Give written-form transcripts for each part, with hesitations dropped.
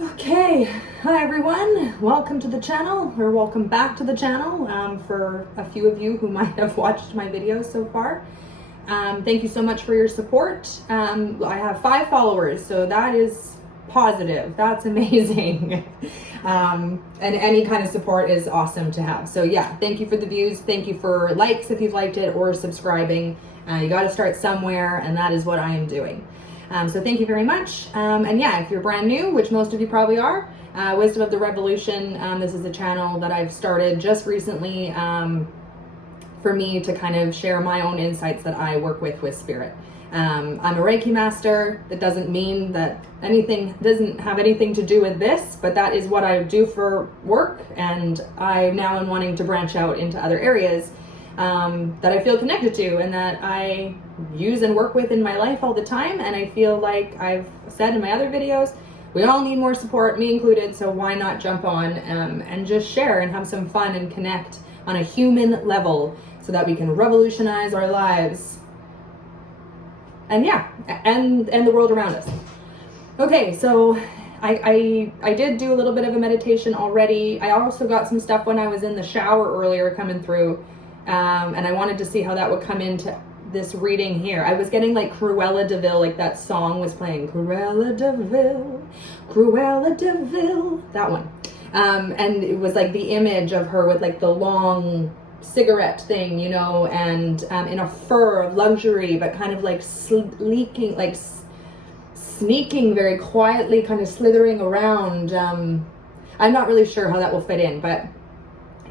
Okay, hi everyone. Welcome to the channel, or welcome back to the channel for a few of you who might have watched my videos so far. Thank you so much for your support. I have 5 followers, so that is positive. That's amazing. And any kind of support is awesome to have. So yeah, thank you for the views. Thank you for likes if you've liked it, or subscribing. You got to start somewhere, and that is what I am doing. So thank you very much. And yeah, if you're brand new, which most of you probably are, Wisdom of the Revolution, this is a channel that I've started just recently for me to kind of share my own insights that I work with Spirit. I'm a Reiki master. That doesn't mean that anything doesn't have anything to do with this, but that is what I do for work, and I now am wanting to branch out into other areas that I feel connected to and that I use and work with in my life all the time. And I feel like I've said in my other videos, we all need more support, me included, so why not jump on and just share and have some fun and connect on a human level so that we can revolutionize our lives and yeah, and the world around us. Okay, so I did do a little bit of a meditation already. I also got some stuff when I was in the shower earlier coming through, and I wanted to see how that would come into this reading here. I was getting like Cruella de Vil, like that song was playing, Cruella de Vil, Cruella de Vil, that one. And it was like the image of her with like the long cigarette thing, you know, and in a fur of luxury, but kind of like sneaking very quietly, kind of slithering around. I'm not really sure how that will fit in, but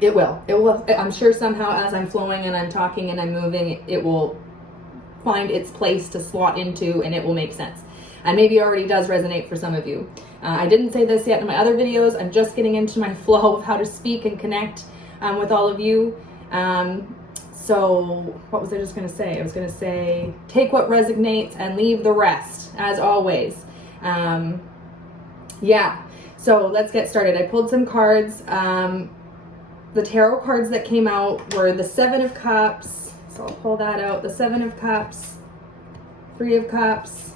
it will. I'm sure somehow as I'm flowing and I'm talking and I'm moving, it will find its place to slot into, and it will make sense. And maybe it already does resonate for some of you. I didn't say this yet in my other videos. I'm just getting into my flow of how to speak and connect with all of you. So what was I just going to say? I was going to say, take what resonates and leave the rest, as always. Yeah, so let's get started. I pulled some cards. The tarot cards that came out were the 7 of Cups. So I'll pull that out. The 7 of Cups, 3 of Cups,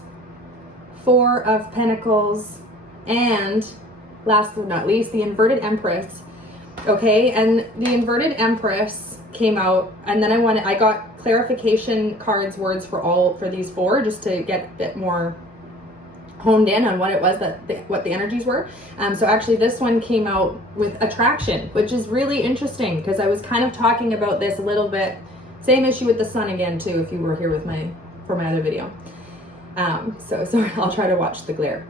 4 of Pentacles, and last but not least, the inverted Empress. Okay, and the inverted Empress came out, and then I got clarification cards, words for these 4, just to get a bit more honed in on what it was what the energies were. So actually this one came out with attraction, which is really interesting because I was kind of talking about this a little bit. Same issue with the sun again too, if you were here with for my other video. So sorry, I'll try to watch the glare.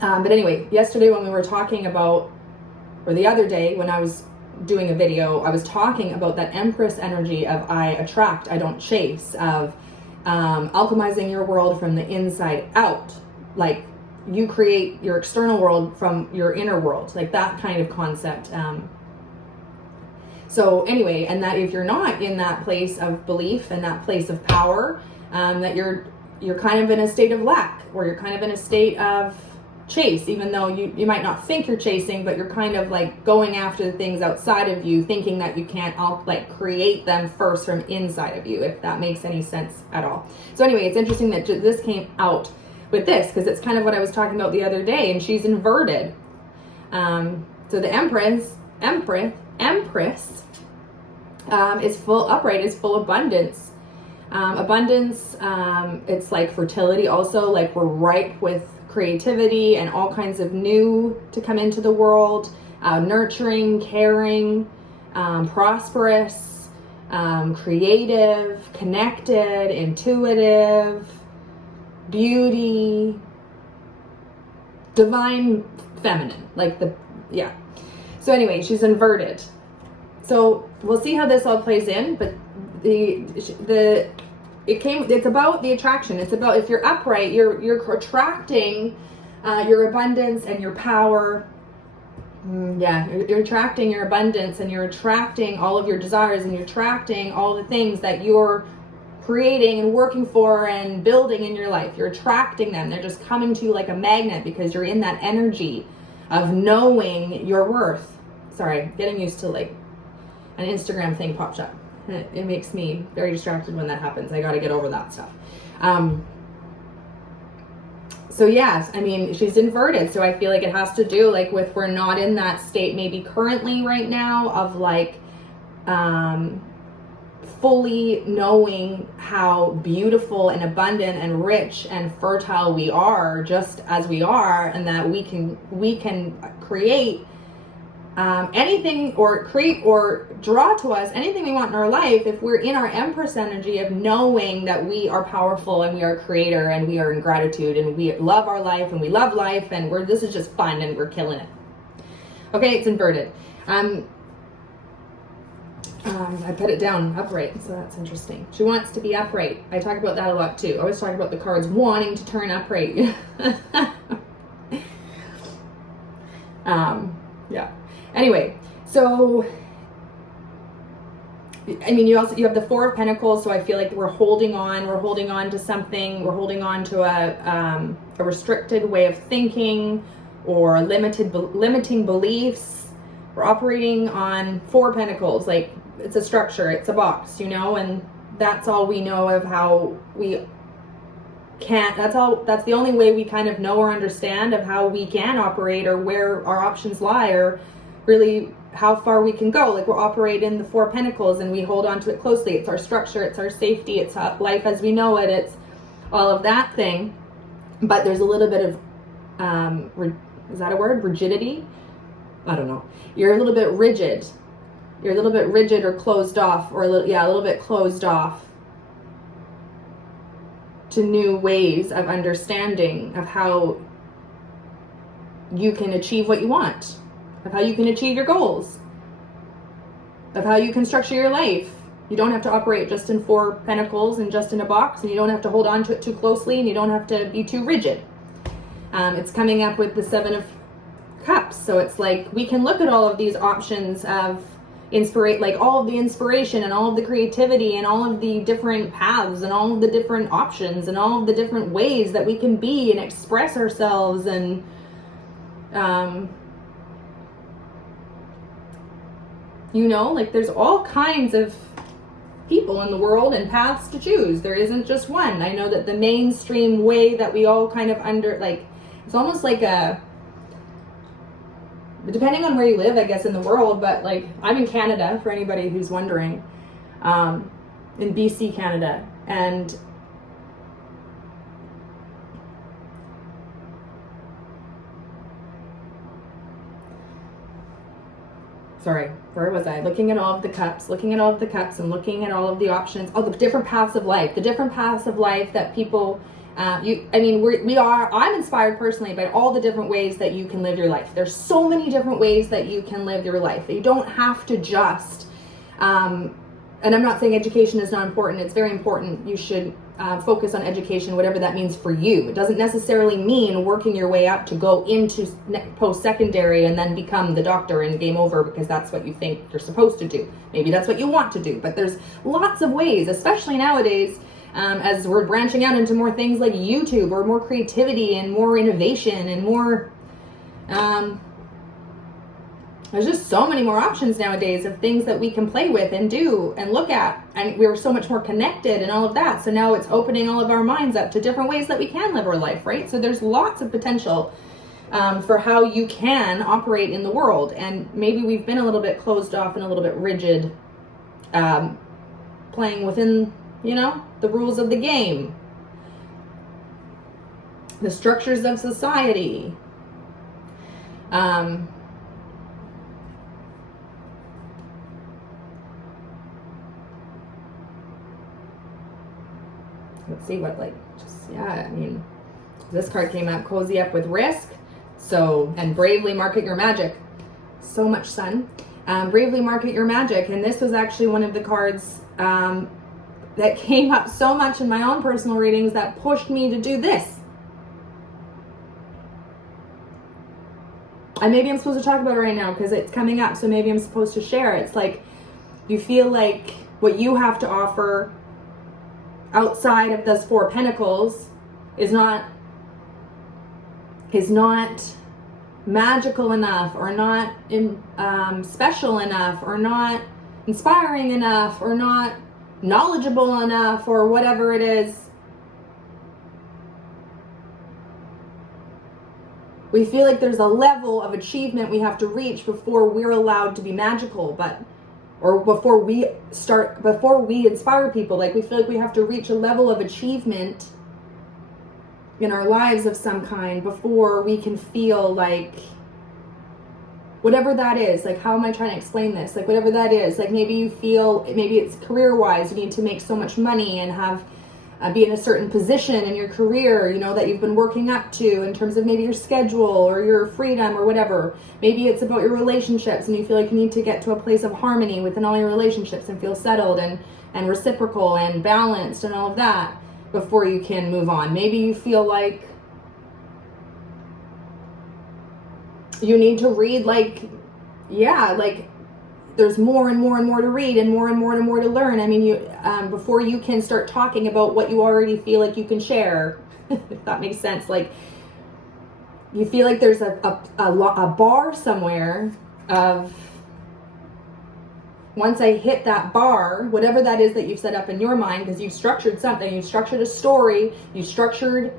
But anyway, yesterday when we were talking about, or the other day when I was doing a video, I was talking about that Empress energy of I attract, I don't chase, of alchemizing your world from the inside out. Like you create your external world from your inner world, like that kind of concept. So anyway, and that if you're not in that place of belief and that place of power, that you're kind of in a state of lack, or you're kind of in a state of chase, even though you might not think you're chasing, but you're kind of like going after the things outside of you, thinking that you can't create them first from inside of you, if that makes any sense at all. So anyway, it's interesting that this came out with this, because it's kind of what I was talking about the other day, and she's inverted. So the Empress is full upright, is full abundance. Abundance, it's like fertility also, like we're ripe with creativity and all kinds of new to come into the world, nurturing, caring, prosperous, creative, connected, intuitive, beauty, divine feminine, yeah. So anyway, she's inverted. So we'll see how this all plays in, but it's about the attraction. It's about, if you're upright, you're attracting your abundance and your power. You're attracting your abundance, and you're attracting all of your desires, and you're attracting all the things that you're creating and working for and building in your life. You're attracting them. They're just coming to you like a magnet because you're in that energy of knowing your worth. Sorry, getting used to like an Instagram thing pops up. It makes me very distracted when that happens. I got to get over that stuff. So yes, I mean, she's inverted. So I feel like it has to do like with, we're not in that state maybe currently right now of like, fully knowing how beautiful and abundant and rich and fertile we are just as we are, and that we can create anything, or create or draw to us anything we want in our life if we're in our Empress energy of knowing that we are powerful and we are creator and we are in gratitude and we love our life and we love life and this is just fun and we're killing it. Okay, it's inverted. I put it down upright, so that's interesting. She wants to be upright. I talk about that a lot too. I always talk about the cards wanting to turn upright. Yeah. Anyway, so I mean, you have the Four of Pentacles, so I feel like we're holding on to something, we're holding on to a restricted way of thinking or limiting beliefs. We're operating on Four Pentacles, like it's a structure, it's a box, you know, and that's all we know of how we can't, that's the only way we kind of know or understand of how we can operate or where our options lie or really how far we can go. Like we're operating the Four Pentacles and we hold on to it closely. It's our structure, it's our safety, it's life as we know it, it's all of that thing. But there's a little bit of, is that a word? Rigidity? I don't know. You're a little bit rigid. You're a little bit rigid or closed off, or a little bit closed off to new ways of understanding of how you can achieve what you want, of how you can achieve your goals, of how you can structure your life. You don't have to operate just in Four Pentacles and just in a box, and you don't have to hold on to it too closely, and you don't have to be too rigid. It's coming up with the Seven of Cups, so it's like we can look at all of these options of like all of the inspiration and all of the creativity and all of the different paths and all of the different options and all of the different ways that we can be and express ourselves, and you know, like there's all kinds of people in the world and paths to choose. There isn't just one. I know that the mainstream way that we all kind of it's almost like depending on where you live, I guess, in the world, but like I'm in Canada, for anybody who's wondering, in BC, Canada, and sorry, where was I? Looking at all of the cups and looking at all of the options, all the different paths of life, that people, I'm inspired personally by all the different ways that you can live your life. There's so many different ways that you can live your life. You don't have to just, and I'm not saying education is not important. It's very important. You should focus on education, whatever that means for you. It doesn't necessarily mean working your way up to go into post-secondary and then become the doctor and game over because that's what you think you're supposed to do. Maybe that's what you want to do, but there's lots of ways, especially nowadays, as we're branching out into more things like YouTube or more creativity and more innovation and more, there's just so many more options nowadays of things that we can play with and do and look at, and we're so much more connected and all of that. So now it's opening all of our minds up to different ways that we can live our life, right? So there's lots of potential for how you can operate in the world, and maybe we've been a little bit closed off and a little bit rigid, playing within, you know, the rules of the game, the structures of society. Let's see what, I mean, this card came up, cozy up with risk. So, and bravely market your magic. So much sun. Bravely market your magic. And this was actually one of the cards that came up so much in my own personal readings that pushed me to do this. And maybe I'm supposed to talk about it right now because it's coming up, so maybe I'm supposed to share. It's like you feel like what you have to offer outside of those Four Pentacles is not magical enough, or not special enough, or not inspiring enough, or not knowledgeable enough, or whatever it is. we feel like there's a level of achievement we have to reach before we're allowed to be magical, or before we inspire people. Like, we feel like we have to reach a level of achievement in our lives of some kind before we can feel like, whatever that is, like, how am I trying to explain this? Like, whatever that is, like, maybe it's career-wise, you need to make so much money and have be in a certain position in your career, you know, that you've been working up to in terms of maybe your schedule or your freedom or whatever. Maybe it's about your relationships and you feel like you need to get to a place of harmony within all your relationships and feel settled and reciprocal and balanced and all of that before you can move on. Maybe you feel like you need to read, like, there's more and more and more to read and more to learn. I mean, before you can start talking about what you already feel like you can share, if that makes sense. Like, you feel like there's a bar somewhere of, once I hit that bar, whatever that is that you've set up in your mind, because you've structured something, you've structured a story, you've structured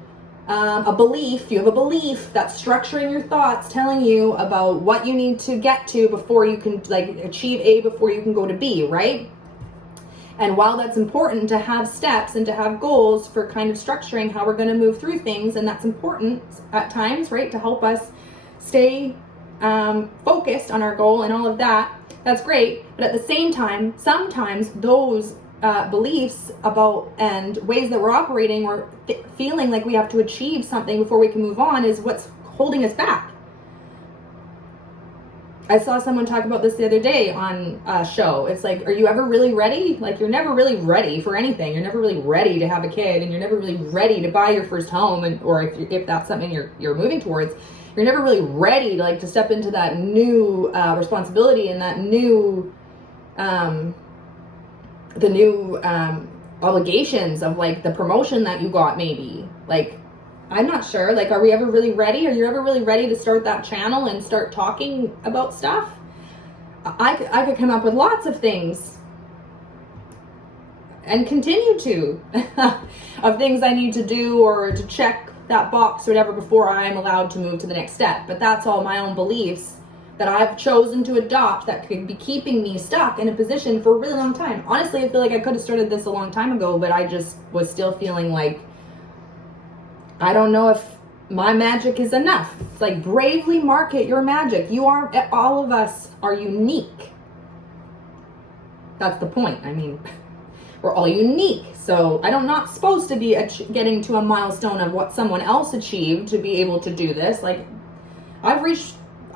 a belief, you have a belief that's structuring your thoughts, telling you about what you need to get to before you can, like, achieve A before you can go to B, right? And while that's important to have steps and to have goals for kind of structuring how we're going to move through things, and that's important at times, right, to help us stay focused on our goal and all of that, that's great. But at the same time, sometimes those beliefs about and ways that we're operating or feeling like we have to achieve something before we can move on is what's holding us back. I saw someone talk about this the other day on a show. It's like, are you ever really ready? Like, you're never really ready for anything. You're never really ready to have a kid, and you're never really ready to buy your first home, or if that's something you're moving towards, you're never really ready to, like, to step into that new responsibility and that new the new obligations of, like, the promotion that you got, maybe. Like, I'm not sure. Like, are we ever really ready? Are you ever really ready to start that channel and start talking about stuff? I could come up with lots of things and continue to of things I need to do or to check that box or whatever before I'm allowed to move to the next step. But that's all my own beliefs that I've chosen to adopt that could be keeping me stuck in a position for a really long time. Honestly, I feel like I could have started this a long time ago, but I just was still feeling like, I don't know if my magic is enough. It's like, bravely market your magic. All of us are unique. That's the point. I mean, we're all unique. So I'm not supposed to be getting to a milestone of what someone else achieved to be able to do this. Like,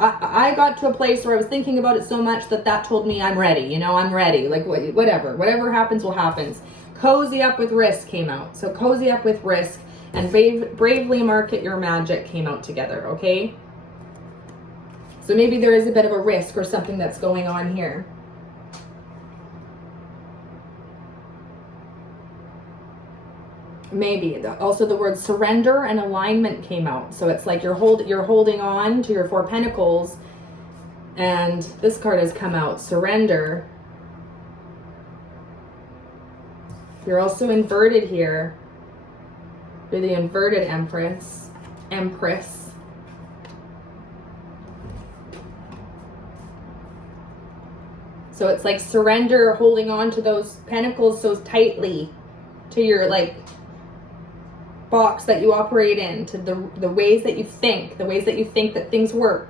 I got to a place where I was thinking about it so much that told me I'm ready. You know, I'm ready. Like, whatever happens will happen. Cozy Up with Risk came out. So Cozy Up with Risk and Bravely Market Your Magic came out together, okay? So maybe there is a bit of a risk or something that's going on here. Maybe. Also, the word surrender and alignment came out. So it's like you're holding on to your Four Pentacles, and this card has come out, surrender. You're also inverted here. You're the inverted Empress. So it's like surrender, holding on to those pentacles so tightly, to your, like, box that you operate in, to the ways that you think, that things work.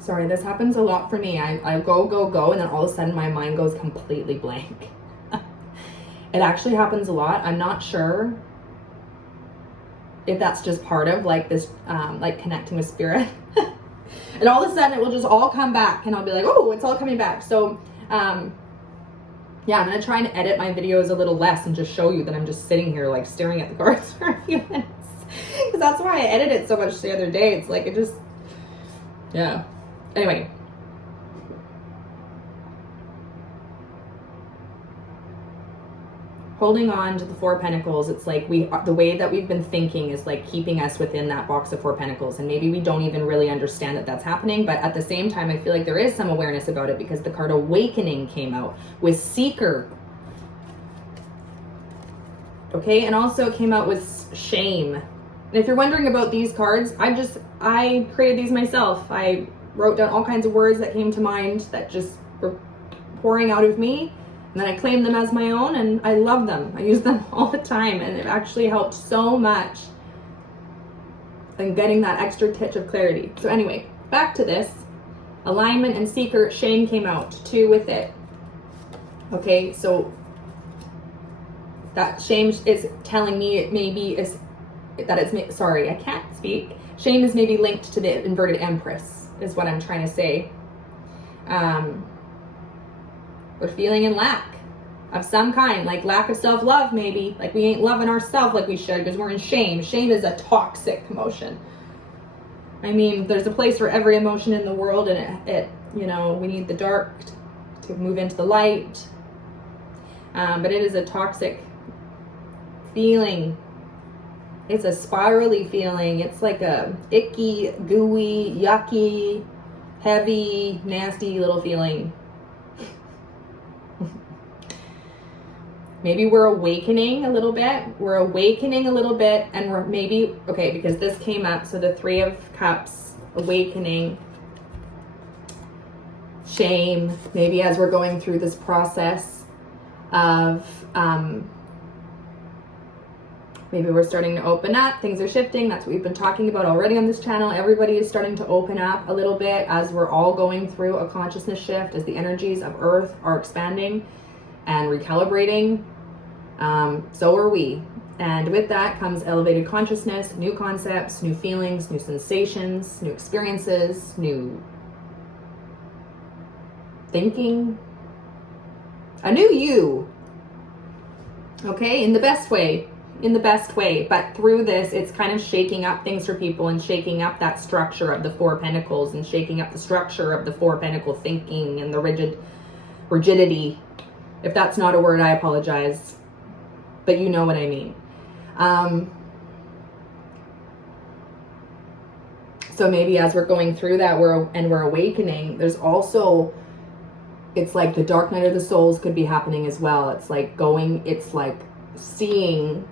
Sorry, this happens a lot for me. I go, and then all of a sudden my mind goes completely blank. It actually happens a lot. I'm not sure if that's just part of, like, this, like, connecting with spirit. And all of a sudden it will just all come back, and I'll be like, oh, it's all coming back. So, yeah, I'm going to try and edit my videos a little less and just show you that I'm just sitting here, like, staring at the cards for a few minutes. Because that's why I edited so much the other day. It's like, it just, yeah. Anyway. holding on to the Four of Pentacles, it's like the way that we've been thinking is like keeping us within that box of Four of Pentacles, and maybe we don't even really understand that that's happening, but at the same time I feel like there is some awareness about it, because the card Awakening came out with Seeker. Okay, and also it came out with Shame. And if you're wondering about these cards, I created these myself. I wrote down all kinds of words that came to mind that just were pouring out of me. And then I claimed them as my own, and I love them. I use them all the time, and it actually helped so much in getting that extra touch of clarity. So anyway, back to this. Alignment and Seeker, Shame came out too with it. Okay, so that shame is telling me it maybe is that it's, sorry, I can't speak. Shame is maybe linked to the inverted Empress, is what I'm trying to say. We're feeling in lack of some kind, like lack of self-love maybe, like we ain't loving ourselves like we should because we're in shame. Shame is a toxic emotion. I mean, there's a place for every emotion in the world, and it you know, we need the dark to move into the light. But it is a toxic feeling. It's a spirally feeling. It's like a icky, gooey, yucky, heavy, nasty little feeling. Maybe we're awakening a little bit. We're awakening a little bit, and we're maybe, okay, because this came up, so the Three of Cups, awakening, shame, maybe as we're going through this process of, maybe we're starting to open up, things are shifting. That's what we've been talking about already on this channel. Everybody is starting to open up a little bit as we're all going through a consciousness shift, as the energies of Earth are expanding and recalibrating. So are we. And with that comes elevated consciousness, new concepts, new feelings, new sensations, new experiences, new thinking, a new you. Okay, in the best way. But through this, it's kind of shaking up things for people and shaking up that structure of the Four of Pentacles and shaking up the structure of the Four of Pentacle thinking and the rigidity. If that's not a word, I apologize, but you know what I mean. So maybe as we're going through that, we're awakening, there's also, it's like the dark night of the souls could be happening as well. It's like seeing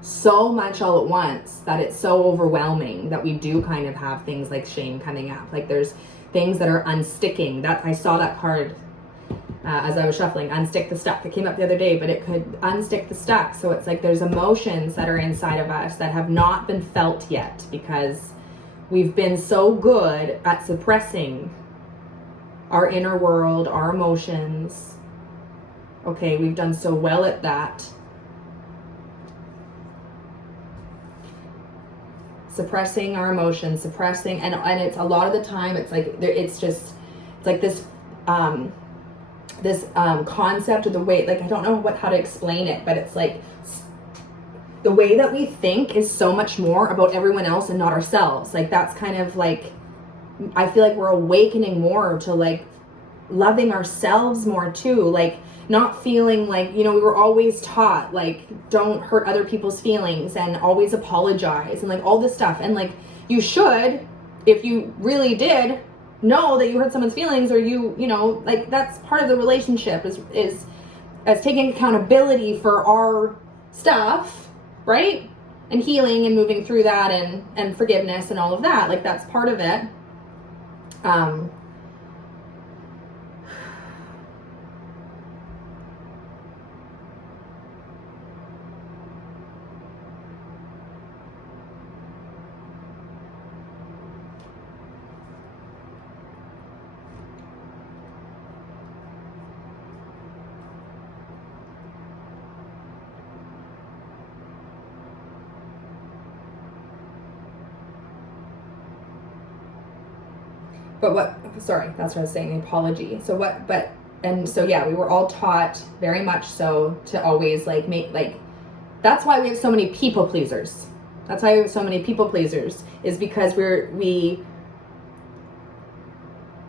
so much all at once that it's so overwhelming that we do kind of have things like shame coming up. Like there's things that are unsticking. That I saw that card as I was shuffling, unstick the stuck. It came up the other day, but it could unstick the stuck. So it's like there's emotions that are inside of us that have not been felt yet because we've been so good at suppressing our inner world, our emotions. Okay, we've done so well at that. Suppressing our emotions, suppressing, and it's a lot of the time, it's like, it's like this, concept of the way, like, I don't know how to explain it, but it's like the way that we think is so much more about everyone else and not ourselves. Like that's kind of like, I feel like we're awakening more to like loving ourselves more too, like not feeling like, you know, we were always taught like don't hurt other people's feelings and always apologize and like all this stuff, and like you should, if you really did know that you hurt someone's feelings, or you know, like that's part of the relationship is as taking accountability for our stuff, right? And healing and moving through that and forgiveness and all of that, like that's part of it. But what, sorry, that's what I was saying, apology. So what, but, and so yeah, we were all taught very much so to always like make, like, that's why we have so many people pleasers. That's why we have so many people pleasers, is because we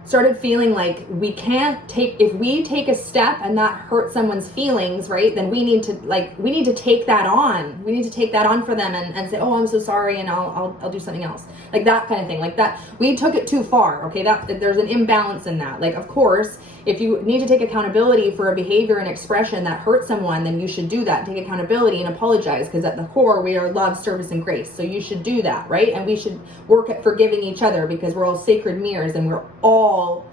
started feeling like we can't take, if we take a step and that hurts someone's feelings, right, then we need to take that on. We need to take that on for them and say, oh, I'm so sorry, and I'll do something else. Like that kind of thing. Like that, we took it too far, okay? That there's an imbalance in that. Like, of course, if you need to take accountability for a behavior and expression that hurts someone, then you should do that. Take accountability and apologize, because at the core, we are love, service, and grace. So you should do that, right? And we should work at forgiving each other, because we're all sacred mirrors and we're all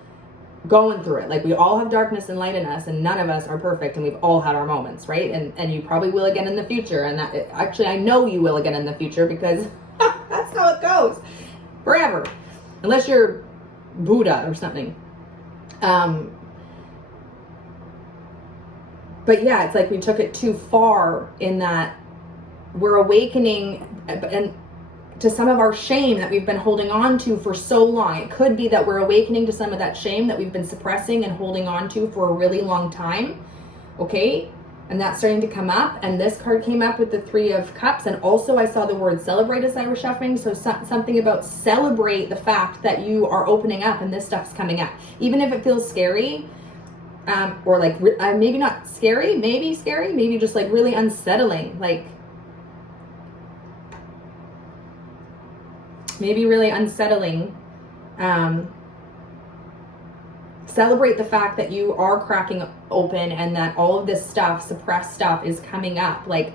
going through it. Like, we all have darkness and light in us, and none of us are perfect, and we've all had our moments, right? And you probably will again in the future. And that, actually, I know you will again in the future, because that's how it goes forever, unless you're Buddha or something. But yeah, it's like we took it too far in that we're awakening and to some of our shame that we've been holding on to for so long. It could be that we're awakening to some of that shame that we've been suppressing and holding on to for a really long time. Okay? And that's starting to come up. And this card came up with the 3 of Cups. And also I saw the word celebrate as I was shuffling. So something about celebrate the fact that you are opening up and this stuff's coming up. Even if it feels scary, or like maybe not scary, maybe just like really unsettling, like maybe really unsettling. Celebrate the fact that you are cracking open and that all of this stuff, suppressed stuff, is coming up. Like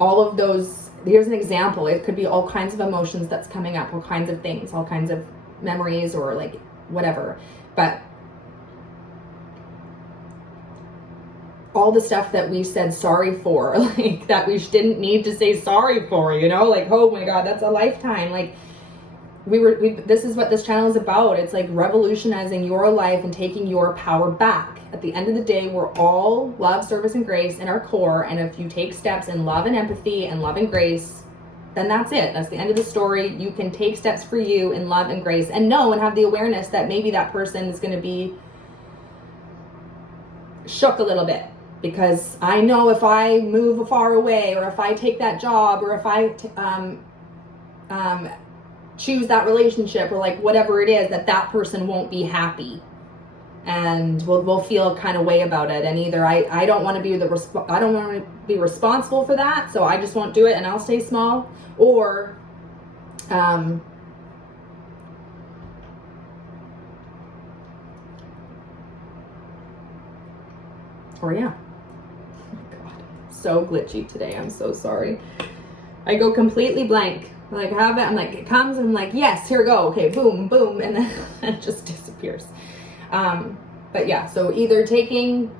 all of those, here's an example. It could be all kinds of emotions that's coming up, all kinds of things, all kinds of memories, or like whatever. But all the stuff that we said sorry for, like that we didn't need to say sorry for, you know, like, oh my God, that's a lifetime. Like this is what this channel is about. It's like revolutionizing your life and taking your power back. At the end of the day, we're all love, service, and grace in our core. And if you take steps in love and empathy and love and grace, then that's it. That's the end of the story. You can take steps for you in love and grace, and know and have the awareness that maybe that person is going to be shook a little bit. Because I know if I move far away, or if I take that job, or if I choose that relationship, or like whatever it is, that person won't be happy, and we'll feel kind of way about it. And either I don't want to be I don't want to be responsible for that, so I just won't do it and I'll stay small, or yeah. So glitchy today. I'm so sorry. I go completely blank. Like have it. I'm like, it comes and I'm like, yes, here we go. Okay, boom, boom, and then it just disappears. But yeah, so either taking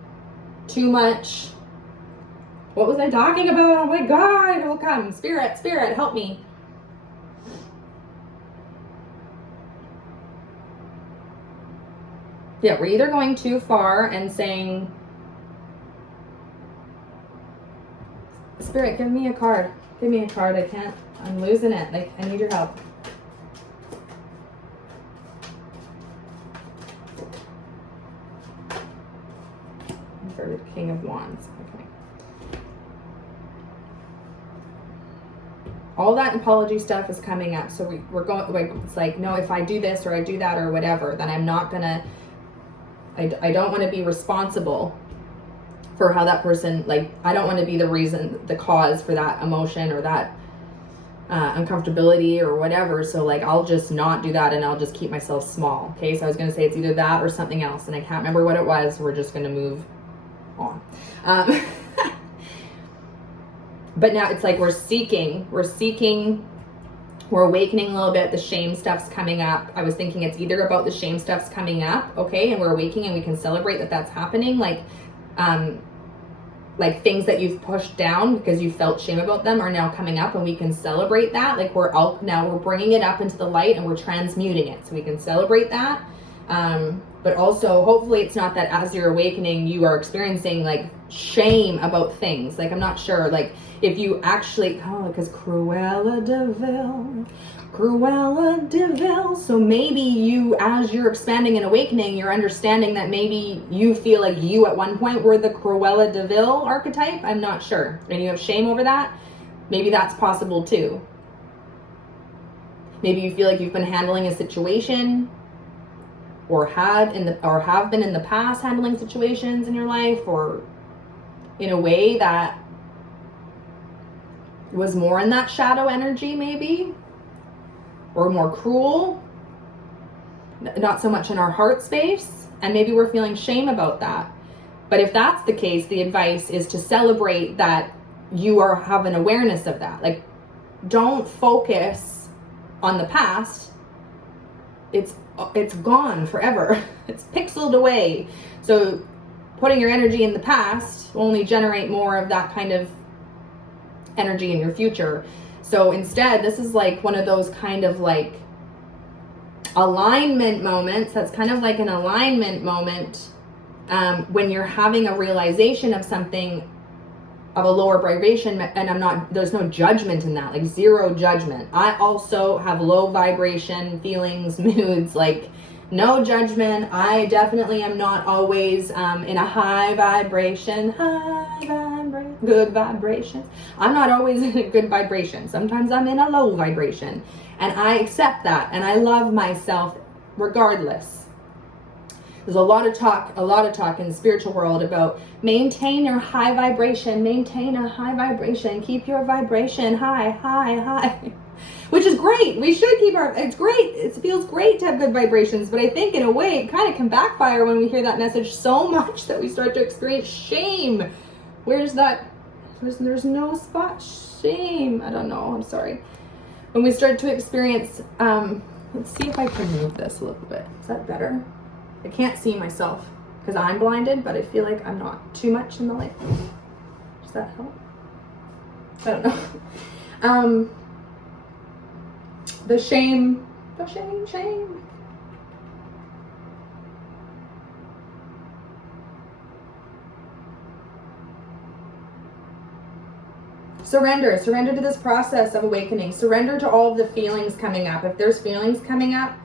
too much. What was I talking about? Oh my God, it will come. Spirit, help me. Yeah, we're either going too far and saying, Spirit, give me a card. Give me a card. I can't. I'm losing it. Like, I need your help. For King of Wands. Okay. All that apology stuff is coming up. So we're going, like, it's like, no, if I do this or I do that or whatever, then I'm not gonna, I don't want to be responsible for how that person, like, I don't want to be the reason, the cause for that emotion or that uncomfortability or whatever. So like, I'll just not do that and I'll just keep myself small. Okay, so I was going to say it's either that or something else, and I can't remember what it was. So we're just going to move on. But now it's like we're awakening a little bit. The shame stuff's coming up. I was thinking it's either about the shame stuff's coming up, okay, and we're awakening and we can celebrate that that's happening. Like things that you've pushed down because you felt shame about them are now coming up, and we can celebrate that. Like we're bringing it up into the light and we're transmuting it, so we can celebrate that. But also hopefully it's not that as you're awakening you are experiencing like shame about things. Like I'm not sure, like if you actually, because Cruella de Vil. So maybe you, as you're expanding and awakening, you're understanding that maybe you feel like you at one point were the Cruella de Vil archetype. I'm not sure. And you have shame over that. Maybe that's possible too. Maybe you feel like you've been handling a situation, or have been in the past handling situations in your life, or in a way that was more in that shadow energy maybe, or more cruel, not so much in our heart space, and maybe we're feeling shame about that. But if that's the case, the advice is to celebrate that you have an awareness of that. Like, don't focus on the past. It's gone forever. It's pixeled away. So putting your energy in the past will only generate more of that kind of energy in your future. So instead, this is like one of those kind of like alignment moments. That's kind of like an alignment moment when you're having a realization of something of a lower vibration, and there's no judgment in that, like zero judgment. I also have low vibration feelings, moods, like no judgment. I definitely am not always in a high vibration, good vibrations. I'm not always in a good vibration. Sometimes I'm in a low vibration, and I accept that, and I love myself regardless. There's a lot of talk in the spiritual world about maintain your high vibration, maintain a high vibration, keep your vibration high, which is great. We should keep it's great. It feels great to have good vibrations, but I think in a way it kind of can backfire when we hear that message so much that we start to experience shame. Where's that? There's no spot. Shame. I don't know. I'm sorry. When we start to experience, let's see if I can move this a little bit. Is that better? I can't see myself because I'm blinded, but I feel like I'm not too much in the light. Does that help? I don't know. The shame. Surrender to this process of awakening. Surrender to all of the feelings coming up. If there's feelings coming up,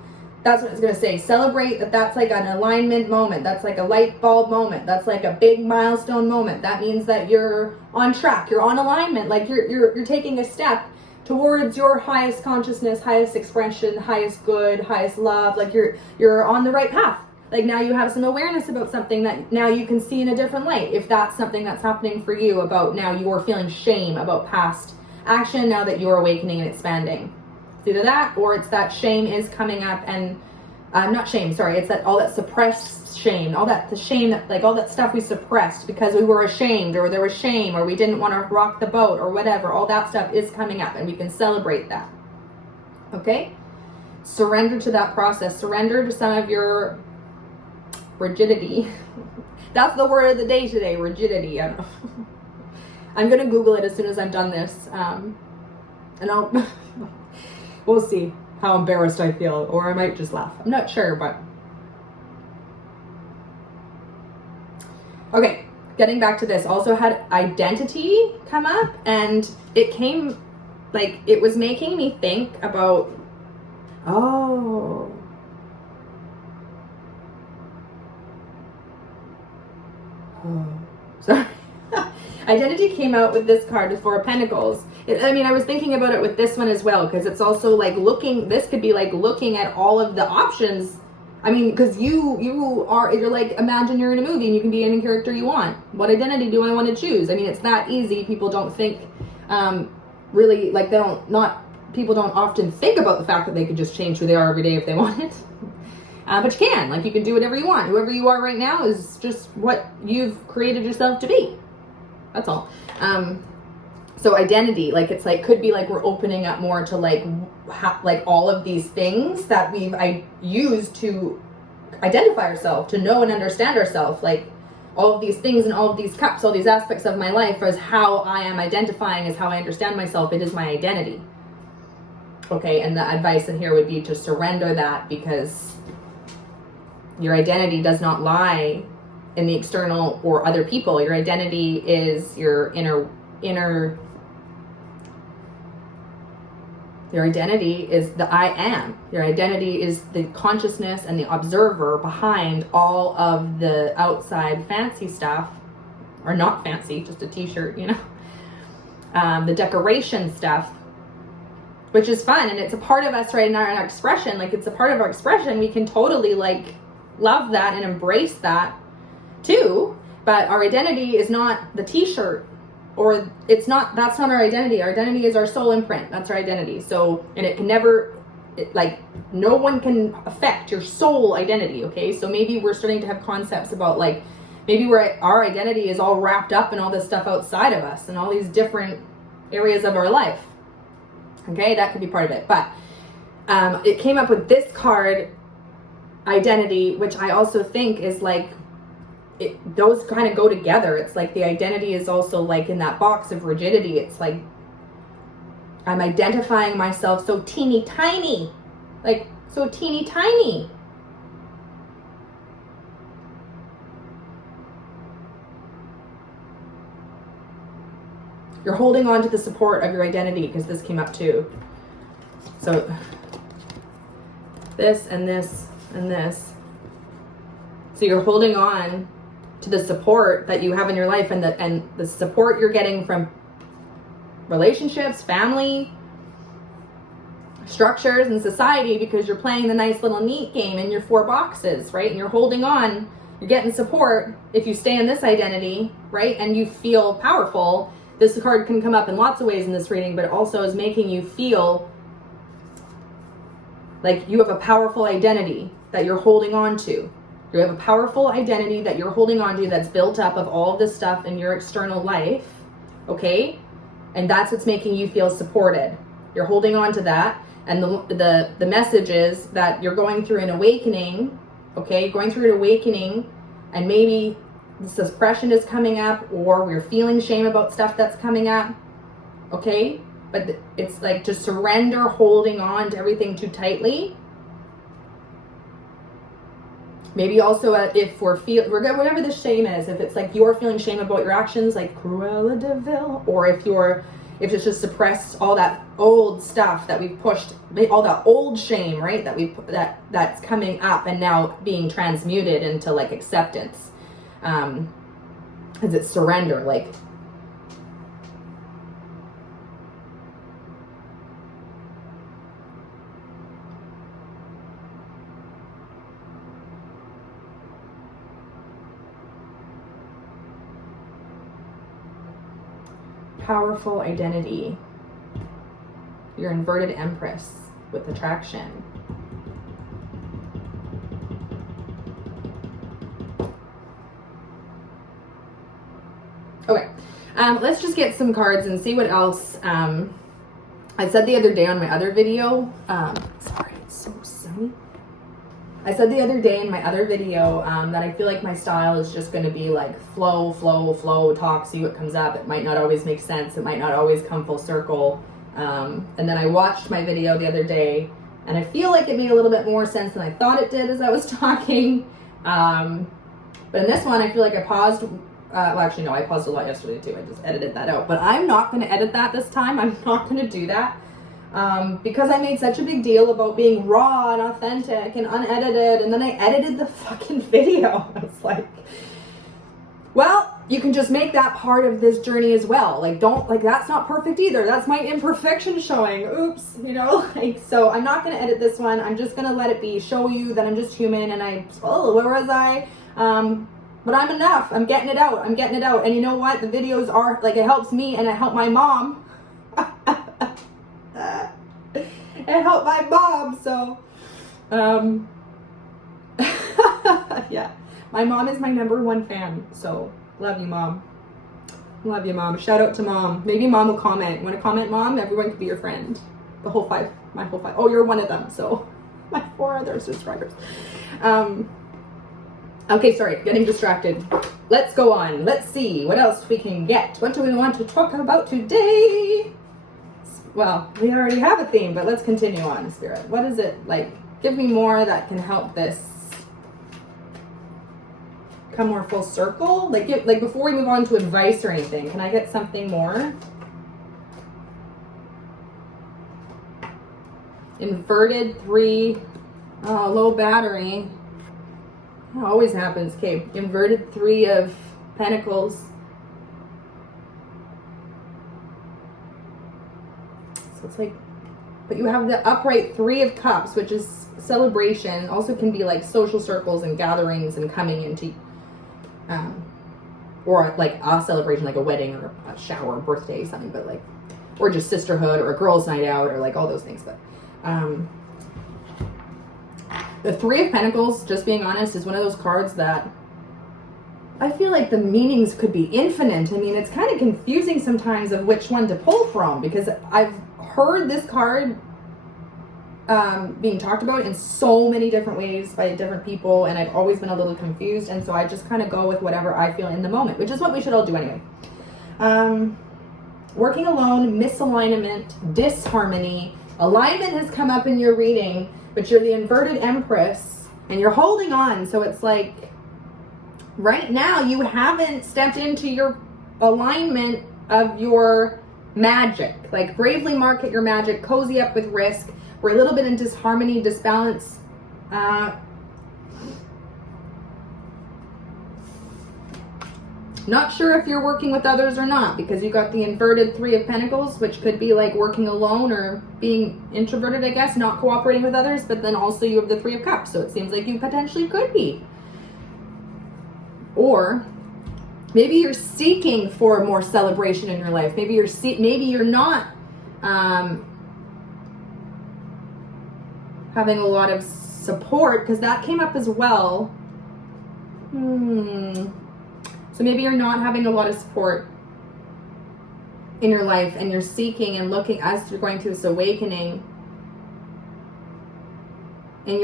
that's what it's going to say. Celebrate that that's like an alignment moment. That's like a light bulb moment. That's like a big milestone moment. That means that you're on track. You're on alignment. Like you're taking a step towards your highest consciousness, highest expression, highest good, highest love. Like you're on the right path. Like now you have some awareness about something that now you can see in a different light. If that's something that's happening for you, about now you're feeling shame about past action, now that you're awakening and expanding. It's either that, or it's that shame is coming up, and not shame, sorry, it's that all that suppressed shame, all that, the shame that, like all that stuff we suppressed because we were ashamed, or there was shame, or we didn't want to rock the boat, or whatever. All that stuff is coming up, and we can celebrate that. Okay? Surrender to that process. Surrender to some of your rigidity. That's the word of the day today, rigidity. I don't know. I'm gonna Google it as soon as I'm done this, and we'll see how embarrassed I feel, or I might just laugh. I'm not sure, but okay. Getting back to this, also had identity come up, and it came like it was making me think about sorry. Identity came out with this card, the Four of Pentacles. I was thinking about it with this one as well, because it's also like this could be like looking at all of the options. Because you're like, imagine you're in a movie and you can be any character you want. What identity do I want to choose? It's that easy. People don't think, really, like people don't often think about the fact that they could just change who they are every day if they wanted. But you can, you can do whatever you want. Whoever you are right now is just what you've created yourself to be. That's all. So identity, could be like we're opening up more to all of these things that we've used to identify ourselves, to know and understand ourselves. Like all of these things and all of these cups, all these aspects of my life is how I am identifying, is how I understand myself. It is my identity. Okay, and the advice in here would be to surrender that, because your identity does not lie in the external or other people. Your identity is your inner your identity is the I am. Your identity is the consciousness and the observer behind all of the outside fancy stuff, or not fancy, just a t-shirt, the decoration stuff, which is fun, and it's a part of us right in our expression. It's a part of our expression. We can totally love that and embrace that too. But our identity is not the t-shirt, or that's not our identity. Our identity is our soul imprint. That's our identity. So, and it can never, like, no one can affect your soul identity, okay? So maybe we're starting to have concepts about, like, maybe our identity is all wrapped up in all this stuff outside of us and all these different areas of our life. Okay, that could be part of it. But it came up with this card, identity, which I also think is like, those kind of go together. It's like the identity is also like in that box of rigidity. It's like I'm identifying myself so teeny tiny, like so teeny tiny. You're holding on to the support of your identity, because this came up too. So this and this and this. So you're holding on to the support that you have in your life, and the support you're getting from relationships, family, structures, and society, because you're playing the nice little neat game in your 4 boxes, right? And you're holding on, you're getting support if you stay in this identity, right? And you feel powerful. This card can come up in lots of ways in this reading, but it also is making you feel like you have a powerful identity that you're holding on to. You have a powerful identity that you're holding on to that's built up of all of this stuff in your external life, okay? And that's what's making you feel supported. You're holding on to that, and the message is that you're going through an awakening, okay? Going through an awakening, and maybe the suppression is coming up, or we're feeling shame about stuff that's coming up, okay? But it's like to surrender holding on to everything too tightly. Maybe also if we're whatever the shame is, if it's like you're feeling shame about your actions, like Cruella de Vil, or if it's just suppressed all that old stuff that we've pushed, all that old shame, right? That's coming up and now being transmuted into like acceptance. Is it surrender? Like, powerful identity. Your inverted empress with attraction. Okay, let's just get some cards and see what else. I said the other day on my other video, sorry, it's so sunny. I said the other day in my other video that I feel like my style is just going to be like flow, talk, see what comes up. It might not always make sense. It might not always come full circle. And then I watched my video the other day, and I feel like it made a little bit more sense than I thought it did as I was talking. But in this one, I feel like I paused. Well, actually, no, I paused a lot yesterday too. I just edited that out. But I'm not going to edit that this time. I'm not going to do that. Because I made such a big deal about being raw and authentic and unedited, and then I edited the fucking video. I was like, well, you can just make that part of this journey as well. Like, that's not perfect either. That's my imperfection showing. Oops, so I'm not going to edit this one. I'm just going to let it be, show you that I'm just human, and where was I? But I'm enough. I'm getting it out. And you know what? The videos are, like, it helps me and it helped my mom. It helped my mom, so, yeah. My mom is my -- fan, so love you, Mom. Love you, Mom. Shout out to Mom. Maybe Mom will comment. Want to comment, Mom? Everyone could be your friend. My whole 5. Oh, you're one of them, so my 4 other subscribers. Okay, sorry, getting distracted. Let's go on. Let's see what else we can get. What do we want to talk about today? Well, we already have a theme, but let's continue on, Spirit. What is it like? Give me more that can help this come more full circle. Like before we move on to advice or anything, can I get something more? Inverted 3. Oh, low battery. That always happens. Okay, inverted 3 of Pentacles. So it's like But you have the upright Three of Cups, which is celebration. Also can be like social circles and gatherings and coming into, or like a celebration, like a wedding or a shower, birthday, something, but like, or just sisterhood or a girls' night out or like all those things. But the Three of Pentacles, just being honest, is one of those cards that I feel like the meanings could be infinite. I mean, it's kind of confusing sometimes of which one to pull from, because I've heard this card being talked about in so many different ways by different people, and I've always been a little confused, and so I just kind of go with whatever I feel in the moment, which is what we should all do anyway. Working alone, misalignment, disharmony, alignment has come up in your reading, but you're the inverted Empress, and you're holding on, so it's like, right now, you haven't stepped into your alignment of your magic. Like, bravely market your magic, cozy up with risk. We're a little bit in disharmony, disbalance. Not sure if you're working with others or not, because you got the inverted Three of Pentacles, which could be like working alone or being introverted, I guess, not cooperating with others. But then also you have the Three of Cups, so it seems like you potentially could be. Or maybe you're seeking for more celebration in your life. Maybe you're not having a lot of support, because that came up as well. So maybe you're not having a lot of support in your life, and you're seeking and looking as you're going through this awakening, and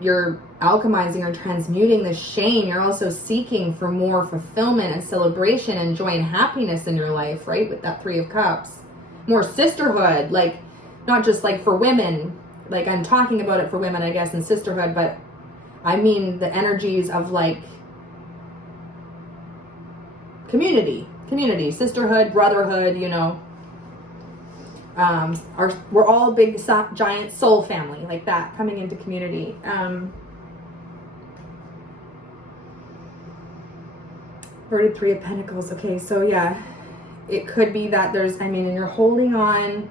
you're alchemizing or transmuting the shame. You're also seeking for more fulfillment and celebration and joy and happiness in your life, right? With that Three of Cups. More sisterhood, like not just like for women, like I'm talking about it for women, I guess, and sisterhood, but I mean the energies of like community, sisterhood, brotherhood, you know. We're all a big giant soul family, like that, coming into community. Inverted Three of Pentacles. Okay, so yeah, it could be that there's, I mean, and you're holding on.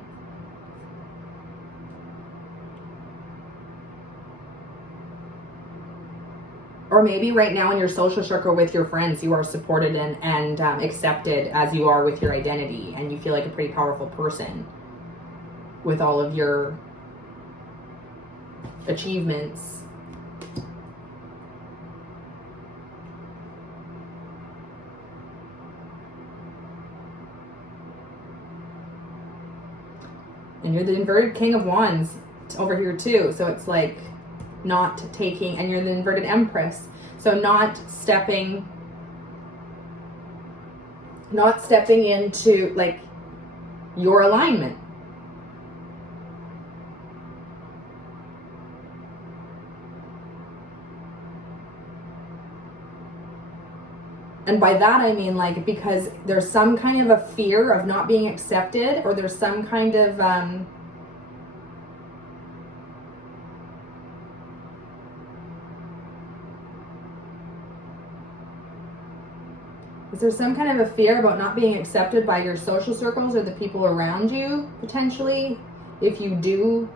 Or maybe right now in your social circle with your friends, you are supported and accepted as you are with your identity, and you feel like a pretty powerful person with all of your achievements. And you're the inverted King of Wands over here too. So it's like not taking, and you're the inverted Empress. So not stepping into like your alignment. And by that I mean like, because there's some kind of a fear of not being accepted, or there's some kind of is there some kind of a fear about not being accepted by your social circles or the people around you, potentially, if you do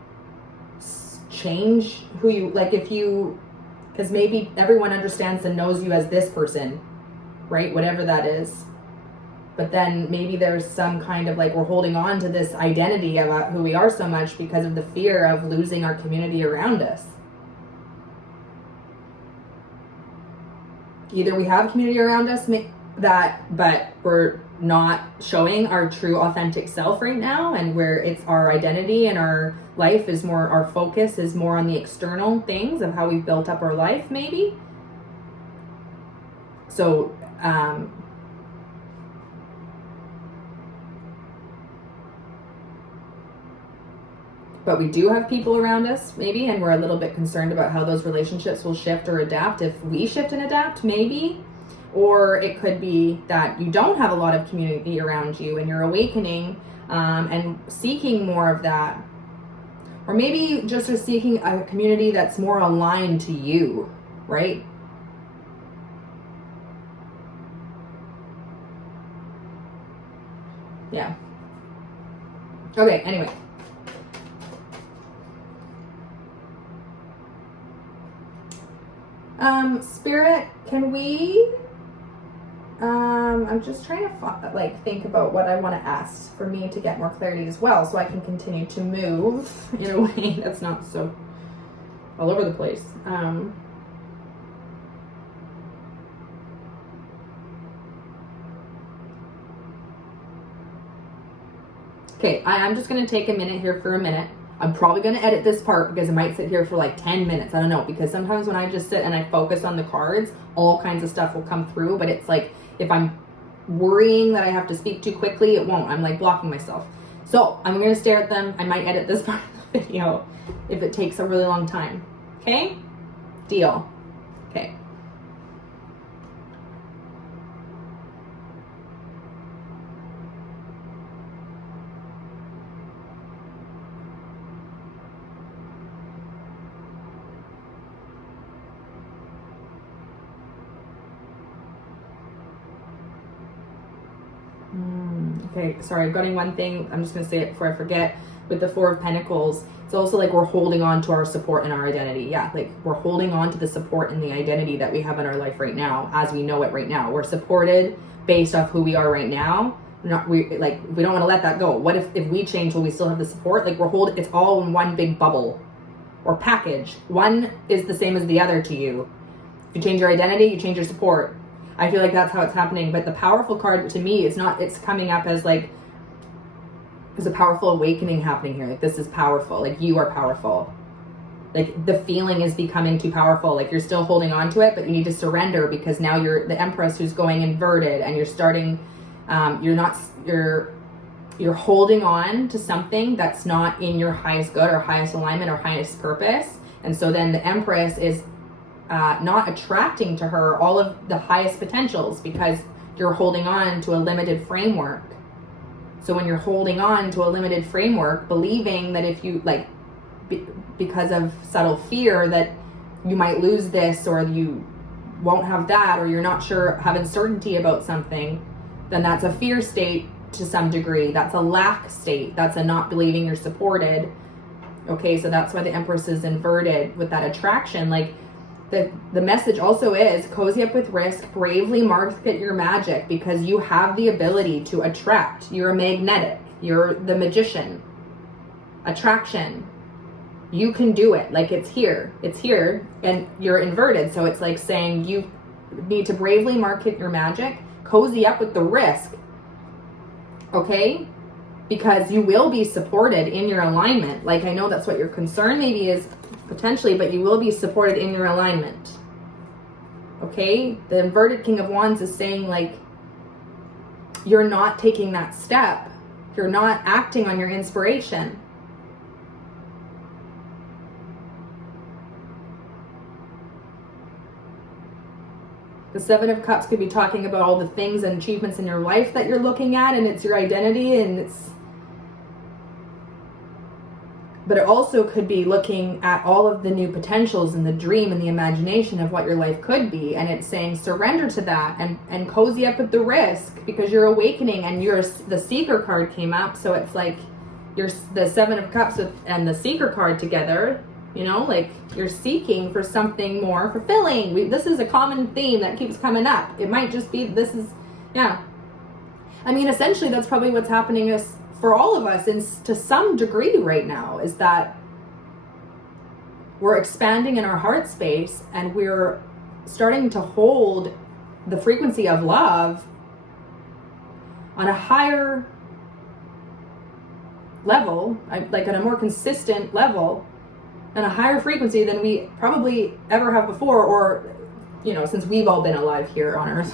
change who you, like if you, because maybe everyone understands and knows you as this person, right? Whatever that is. But then maybe there's some kind of like, we're holding on to this identity about who we are so much because of the fear of losing our community around us. Either we have community around us but we're not showing our true authentic self right now, and where it's our identity and our life is more, our focus is more on the external things of how we've built up our life, maybe. So but we do have people around us, maybe, and we're a little bit concerned about how those relationships will shift or adapt if we shift and adapt, maybe. Or it could be that you don't have a lot of community around you and you're awakening and seeking more of that. Or maybe just are seeking a community that's more aligned to you, right? Yeah. Okay, anyway. Spirit, can we, I'm just trying to like think about what I want to ask for me to get more clarity as well, so I can continue to move in a way that's not so all over the place. Okay, I'm just going to take a minute here for a minute. I'm probably going to edit this part because I might sit here for like 10 minutes. I don't know, because sometimes when I just sit and I focus on the cards, all kinds of stuff will come through, but it's like if I'm worrying that I have to speak too quickly, it won't. I'm like blocking myself. So I'm going to stare at them. I might edit this part of the video if it takes a really long time. Okay? Deal. Okay. Okay, sorry, I'm getting one thing. I'm just going to say it before I forget. With the Four of Pentacles, it's also like we're holding on to our support and our identity. Yeah, like we're holding on to the support and the identity that we have in our life right now as we know it right now. We're supported based off who we are right now. We don't want to let that go. What if we change, will we still have the support? Like it's all in one big bubble or package. One is the same as the other to you. If you change your identity, you change your support. I feel like that's how it's happening. But the powerful card to me, it's coming up as like, there's a powerful awakening happening here. Like this is powerful. Like you are powerful. Like the feeling is becoming too powerful. Like you're still holding on to it, but you need to surrender because now you're the Empress who's going inverted and you're starting, you're holding on to something that's not in your highest good or highest alignment or highest purpose. And so then the Empress is not attracting to her all of the highest potentials because you're holding on to a limited framework. So when you're holding on to a limited framework, believing that if you because of subtle fear that you might lose this or you won't have that or you're not sure, have uncertainty about something, then that's a fear state to some degree. That's a lack state. That's a not believing you're supported. Okay, so that's why the Empress is inverted with that attraction. Like the message also is cozy up with risk, bravely market your magic because you have the ability to attract. You're a magnetic. You're the magician. Attraction. You can do it. Like it's here and you're inverted. So it's like saying you need to bravely market your magic, cozy up with the risk. Okay? Because you will be supported in your alignment. Like I know that's what your concern maybe is potentially, but you will be supported in your alignment. Okay? The inverted King of Wands is saying like you're not taking that step. You're not acting on your inspiration. The Seven of Cups could be talking about all the things and achievements in your life that you're looking at, and it's your identity, but it also could be looking at all of the new potentials and the dream and the imagination of what your life could be. And it's saying surrender to that and cozy up with the risk because you're awakening and the Seeker card came up. So it's like you're the Seven of Cups and the Seeker card together, you know, like you're seeking for something more fulfilling. This is a common theme that keeps coming up. It might just be, yeah. I mean, essentially that's probably what's happening for all of us to some degree right now, is that we're expanding in our heart space and we're starting to hold the frequency of love on a higher level, like on a more consistent level and a higher frequency than we probably ever have before, or, you know, since we've all been alive here on Earth.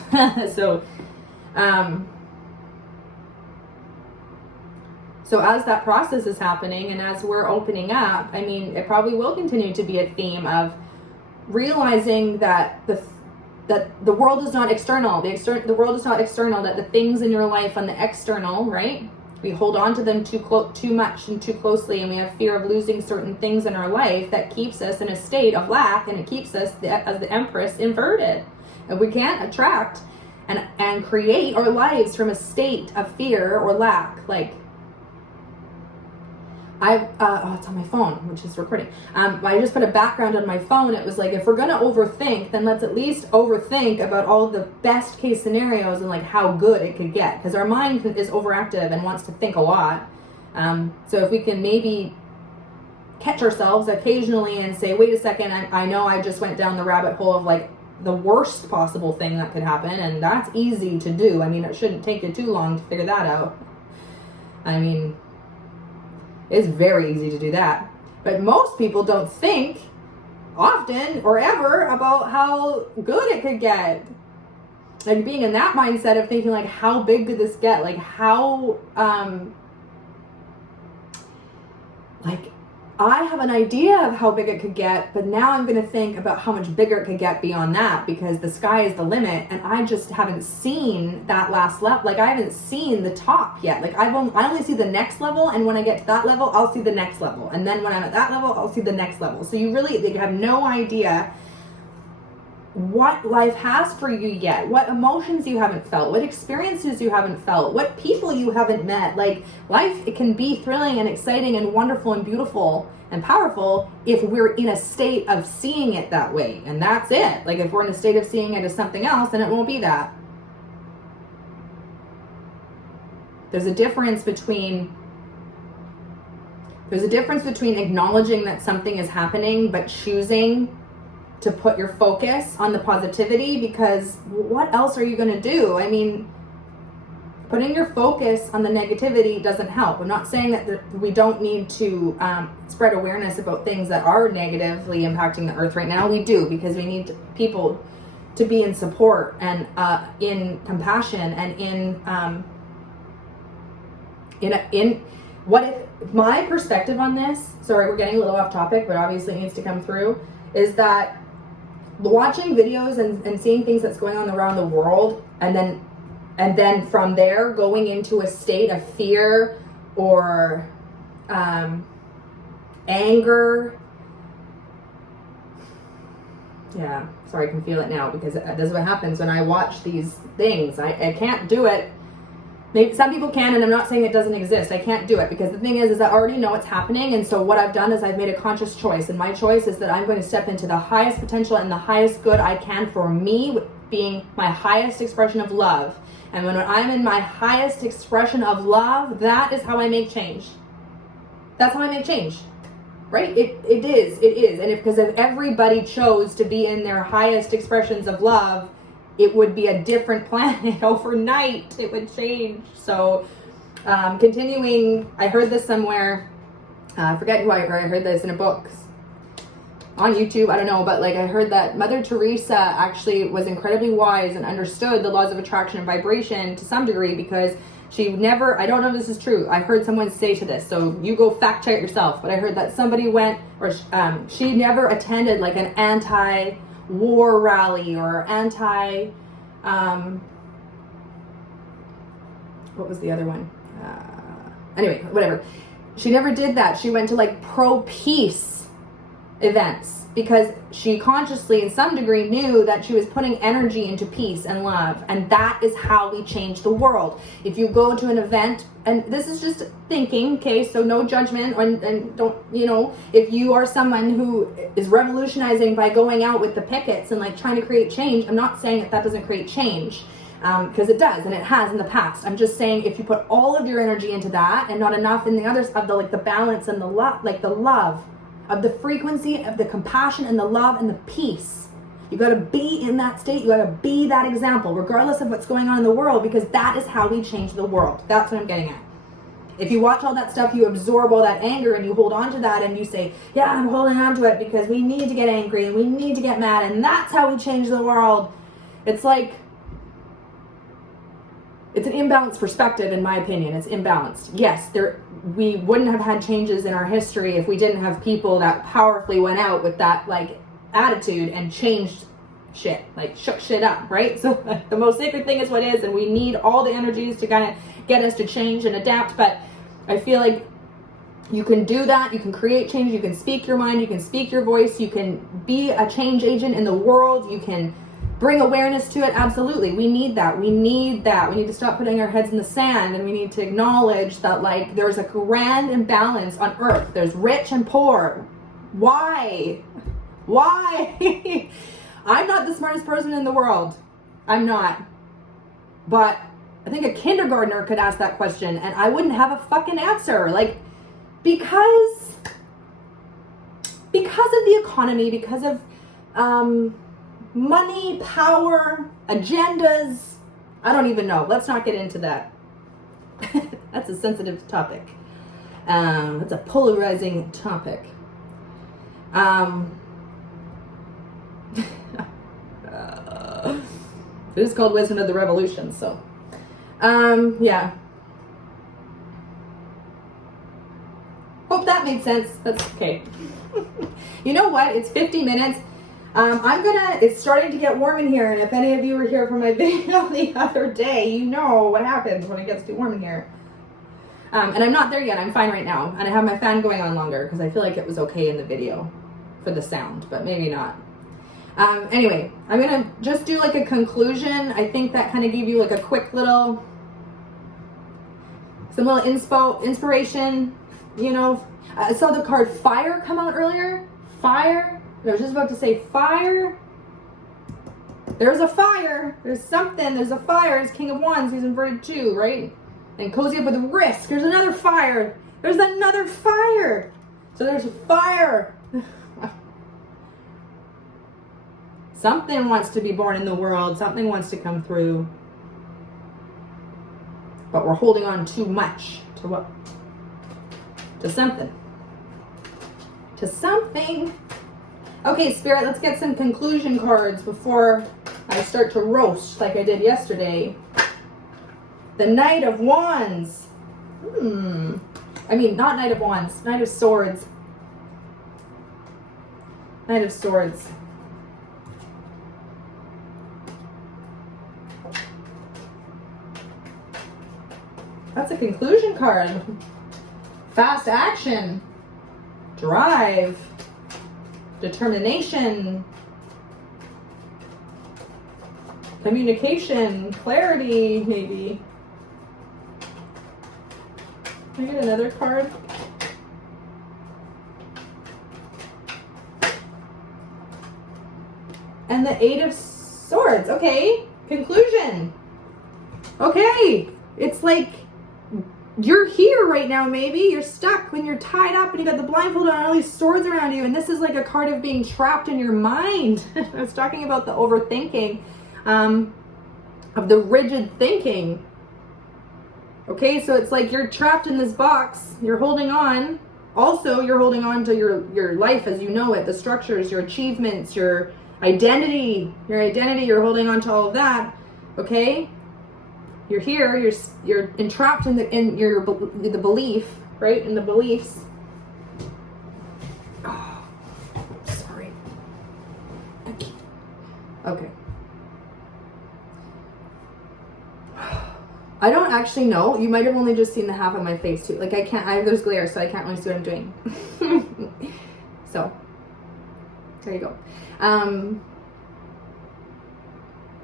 So as that process is happening and as we're opening up, I mean, it probably will continue to be a theme of realizing that the world is not external. The world is not external, that the things in your life on the external, right? We hold on to them too much and too closely, and we have fear of losing certain things in our life that keeps us in a state of lack, and it keeps us, as the Empress, inverted. And we can't attract and create our lives from a state of fear or lack. Like, it's on my phone, which is recording. I just put a background on my phone. It was like, if we're gonna overthink, then let's at least overthink about all of the best case scenarios and like how good it could get, because our mind is overactive and wants to think a lot. So if we can maybe catch ourselves occasionally and say, wait a second, I know I just went down the rabbit hole of like the worst possible thing that could happen, and that's easy to do. I mean, it shouldn't take you too long to figure that out. I mean, it's very easy to do that. But most people don't think often or ever about how good it could get. Like being in that mindset of thinking like, how big could this get? Like how, like I have an idea of how big it could get, but now I'm going to think about how much bigger it could get beyond that, because the sky is the limit, and I just haven't seen that last level. Like I haven't seen the top yet. Like I only see the next level, and when I get to that level, I'll see the next level, and then when I'm at that level, I'll see the next level. So you have no idea what life has for you yet, what emotions you haven't felt, what experiences you haven't felt, what people you haven't met. Like life, it can be thrilling and exciting and wonderful and beautiful and powerful if we're in a state of seeing it that way, and that's it. Like if we're in a state of seeing it as something else, then it won't be that. There's a difference between acknowledging that something is happening but choosing to put your focus on the positivity, because what else are you going to do? I mean, putting your focus on the negativity doesn't help. I'm not saying that we don't need to spread awareness about things that are negatively impacting the earth right now. We do, because we need people to be in support and in compassion and in what if my perspective on this, sorry, we're getting a little off topic, but obviously it needs to come through, is that watching videos and seeing things that's going on around the world, and then from there going into a state of fear or anger. Yeah, sorry, I can feel it now, because this is what happens when I watch these things. I can't do it. Maybe some people can, and I'm not saying it doesn't exist. I can't do it, because the thing is I already know what's happening, and so what I've done is I've made a conscious choice, and my choice is that I'm going to step into the highest potential and the highest good I can for me, being my highest expression of love. And when I'm in my highest expression of love, that is how I make change. That's how I make change, right? It is. And because if everybody chose to be in their highest expressions of love, it would be a different planet overnight. It would change. So continuing, I heard this somewhere. I forget who I heard this in a book, on YouTube, I don't know, but like I heard that Mother Teresa actually was incredibly wise and understood the laws of attraction and vibration to some degree, because she never, I don't know if this is true, I heard someone say to this, so you go fact check yourself, but I heard that somebody went, or she never attended like an anti-war rally or anti, what was the other one? Anyway, whatever. She never did that. She went to like pro-peace events, because she consciously in some degree knew that she was putting energy into peace and love, and that is how we change the world. If you go to an event, and this is just thinking, okay, so no judgment, and don't, you know, if you are someone who is revolutionizing by going out with the pickets and like trying to create change, I'm not saying that doesn't create change, because it does, and it has in the past. I'm just saying if you put all of your energy into that and not enough in the others, of the like the balance and the love, like the love of the frequency of the compassion and the love and the peace, you got to be in that state. You got to be that example regardless of what's going on in the world, because that is how we change the world. That's what I'm getting at. If you watch all that stuff, you absorb all that anger and you hold on to that, and you say, yeah, I'm holding on to it because we need to get angry and we need to get mad, and that's how we change the world. It's like, it's an imbalanced perspective, in my opinion. It's imbalanced. Yes, we wouldn't have had changes in our history if we didn't have people that powerfully went out with that like attitude and changed shit, like shook shit up, right? So the most sacred thing is what is, and we need all the energies to kind of get us to change and adapt. But I feel like you can do that. You can create change. You can speak your mind. You can speak your voice. You can be a change agent in the world. You can bring awareness to it? Absolutely. We need that. We need that. We need to stop putting our heads in the sand, and we need to acknowledge that, like, there's a grand imbalance on earth. There's rich and poor. Why? Why? I'm not the smartest person in the world. I'm not. But I think a kindergartner could ask that question and I wouldn't have a fucking answer. Like, because of the economy, because of money, power, agendas. I don't even know. Let's not get into that. That's a sensitive topic. It's a polarizing topic. It is called Wisdom of the Revolution, so yeah. Hope that made sense. That's okay. You know what? It's 50 minutes. It's starting to get warm in here, and if any of you were here for my video the other day, you know what happens when it gets too warm in here. And I'm not there yet. I'm fine right now. And I have my fan going on longer because I feel like it was okay in the video for the sound, but maybe not. Anyway, I'm going to just do like a conclusion. I think that kind of gave you like a quick little, some little inspiration, you know. I saw the card Fire come out earlier. Fire. I was just about to say fire. There's a fire. There's something. There's a fire. It's King of Wands. He's inverted too, right? And cozy up with risk. There's another fire. There's another fire. So there's a fire. Something wants to be born in the world. Something wants to come through. But we're holding on too much to what? To something. To something. Okay, Spirit, let's get some conclusion cards before I start to roast like I did yesterday. The Knight of Wands. I mean, not Knight of Wands. Knight of Swords. Knight of Swords. That's a conclusion card. Fast action. Drive. Determination. Communication. Clarity, maybe. Can I get another card? And the Eight of Swords. Okay. Conclusion. Okay. It's like you're here right now, maybe. You're stuck when you're tied up and you got the blindfold on and all these swords around you. And this is like a card of being trapped in your mind. I was talking about the overthinking, of the rigid thinking. Okay, so it's like you're trapped in this box. You're holding on. Also, you're holding on to your life as you know it, the structures, your achievements, your identity. You're holding on to all of that. Okay? You're here, you're entrapped in the belief, right? In the beliefs. Oh, sorry. Okay. I don't actually know. You might have only just seen the half of my face too. Like there's glare, so I can't really see what I'm doing. So, there you go.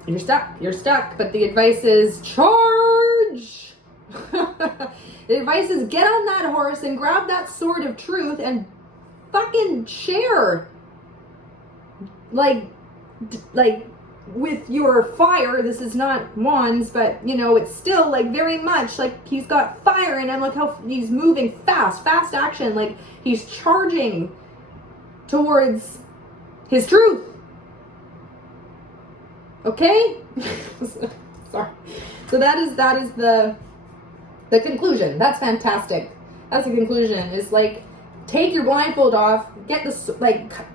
You're stuck, but the advice is charge. The advice is get on that horse and grab that sword of truth and fucking share. Like with your fire, this is not wands, but you know, it's still like very much like he's got fire in him. Look how he's moving fast action. Like he's charging towards his truth. Okay? Sorry. So that is the conclusion. That's fantastic. That's the conclusion. Is like take your blindfold off, get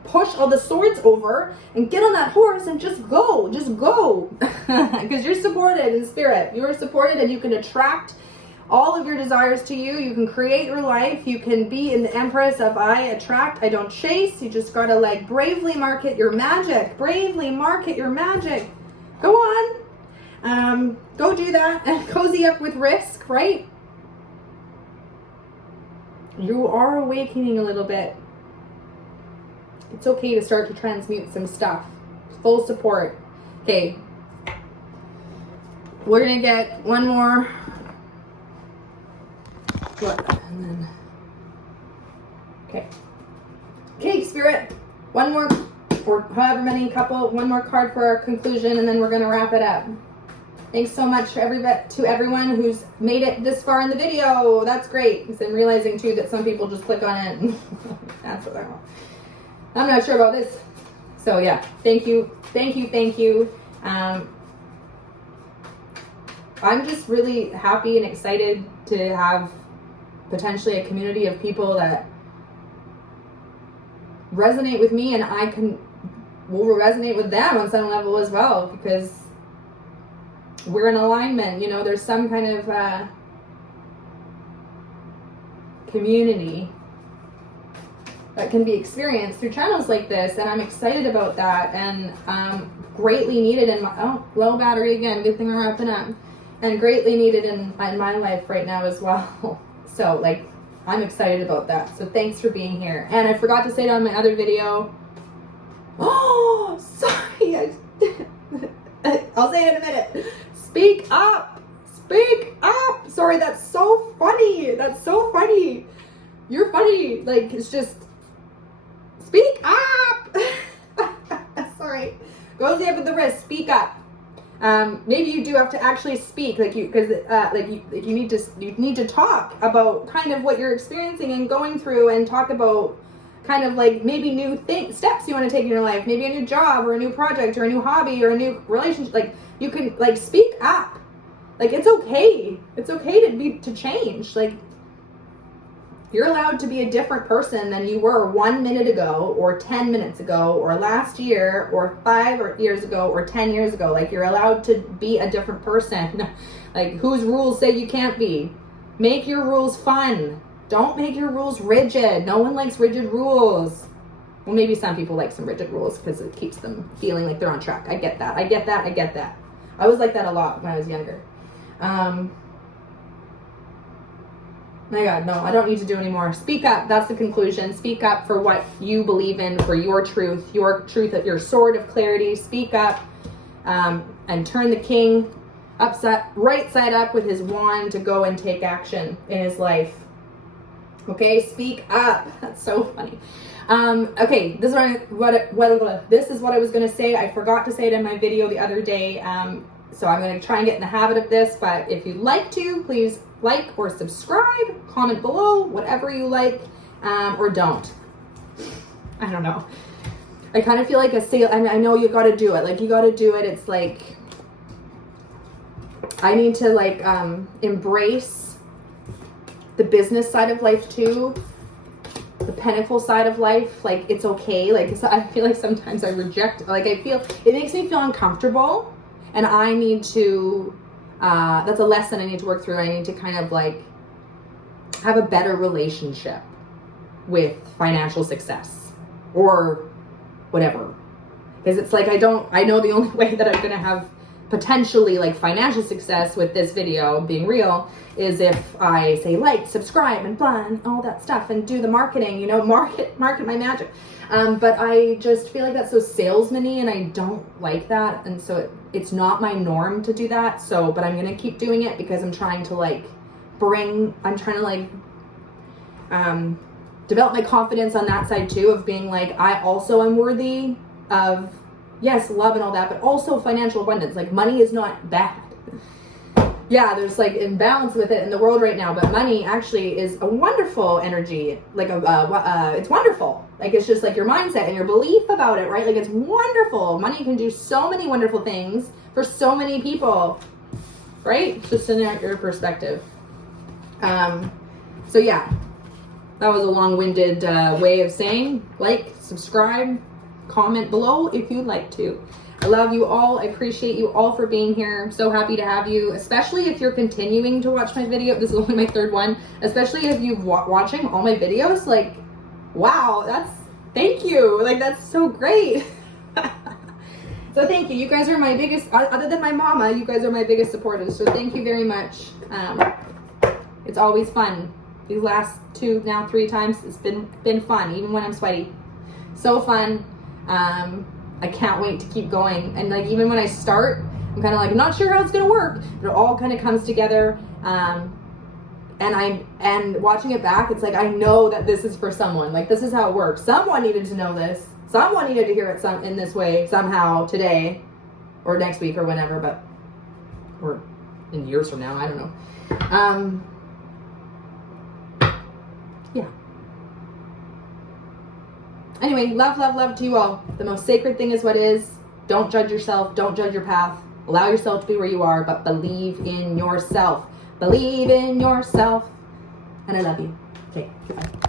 push all the swords over and get on that horse and just go. Because you're supported in spirit. You are supported and you can attract all of your desires to you. You can create your life. You can be in the Empress of I attract, I don't chase. You just gotta like bravely market your magic. Bravely market your magic. Go on. Go do that and cozy up with risk, right? You are awakening a little bit. It's okay to start to transmute some stuff. Full support. Okay. We're gonna get one more. What? And then. Okay. Okay, Spirit. One more, or however many couple, one more card for our conclusion, and then we're gonna wrap it up. Thanks so much to everyone who's made it this far in the video. That's great. Because I'm realizing too that some people just click on it and that's what I want. I'm not sure about this. So yeah, thank you. I'm just really happy and excited to have potentially a community of people that resonate with me, and will resonate with them on some level as well, because we're in alignment. You know, there's some kind of community that can be experienced through channels like this, and I'm excited about that, and greatly needed in my low battery again, good thing we're wrapping up, and greatly needed in my life right now as well. So like, I'm excited about that. So thanks for being here. And I forgot to say it on my other video. Oh, sorry. I'll say it in a minute. Speak up. Speak up. Sorry, that's so funny. That's so funny. You're funny. Like, it's just, speak up. Sorry. Goes the up with the wrist. Speak up. Maybe you do have to actually speak, you need to talk about kind of what you're experiencing and going through, and talk about kind of like maybe new steps you want to take in your life, maybe a new job or a new project or a new hobby or a new relationship. Like, you can like speak up. Like, it's okay. It's okay to change. Like, you're allowed to be a different person than you were 1 minute ago, or 10 minutes ago, or last year, or 5 years ago, or 10 years ago. Like, you're allowed to be a different person. Like, whose rules say you can't be? Make your rules fun. Don't make your rules rigid. No one likes rigid rules. Well, maybe some people like some rigid rules because it keeps them feeling like they're on track. I get that. I was like that a lot when I was younger. My God, no, I don't need to do anymore. Speak up. That's the conclusion. Speak up for what you believe in, for your truth, your sword of clarity. Speak up, and turn the king right side up with his wand to go and take action in his life. Okay, speak up. That's so funny. Okay, this is what I was going to say. I forgot to say it in my video the other day. So I'm going to try and get in the habit of this, but if you'd like to, please like or subscribe, comment below, whatever you like, or don't. I don't know. I kind of feel like I know you got to do it. Like, you got to do it. It's like, I need to like embrace the business side of life too, the pinnacle side of life. Like, it's okay. Like, I feel like sometimes I reject, like, I feel, it makes me feel uncomfortable. And I need to, that's a lesson I need to work through. I need to kind of like have a better relationship with financial success or whatever. Because it's like, I know the only way that I'm going to have potentially like financial success with this video being real is if I say like, subscribe, and blah, and all that stuff, and do the marketing, you know, market my magic. But I just feel like that's so salesman-y, and I don't like that. And so it's not my norm to do that. So, but I'm going to keep doing it because I'm trying to develop my confidence on that side too, of being like, I also am worthy of, yes, love and all that, but also financial abundance. Like, money is not bad. Yeah, there's like imbalance with it in the world right now, but money actually is a wonderful energy. Like, it's wonderful. Like, it's just like your mindset and your belief about it, right? Like, it's wonderful. Money can do so many wonderful things for so many people, right? Just in your perspective. So yeah, that was a long-winded way of saying like, subscribe, comment below if you'd like to. I love you all. I appreciate you all for being here. I'm so happy to have you, especially if you're continuing to watch my video. This is only my third one. Especially if you've watching all my videos. Like, wow, thank you. Like, that's so great. So thank you. You guys are my biggest, other than my mama, you guys are my biggest supporters. So thank you very much. It's always fun. These last 3 times, it's been fun, even when I'm sweaty. So fun. I can't wait to keep going. And like, even when I start, I'm kind of like, I'm not sure how it's gonna work, but it all kind of comes together. And watching it back, it's like, I know that this is for someone. Like, this is how it works. Someone needed to know this. Someone needed to hear it in this way somehow today or next week or whenever, or in years from now, I don't know. Yeah. Anyway, love, love, love to you all. The most sacred thing is what is. Don't judge yourself. Don't judge your path. Allow yourself to be where you are, but believe in yourself. Believe in yourself. And I love you. Okay, goodbye.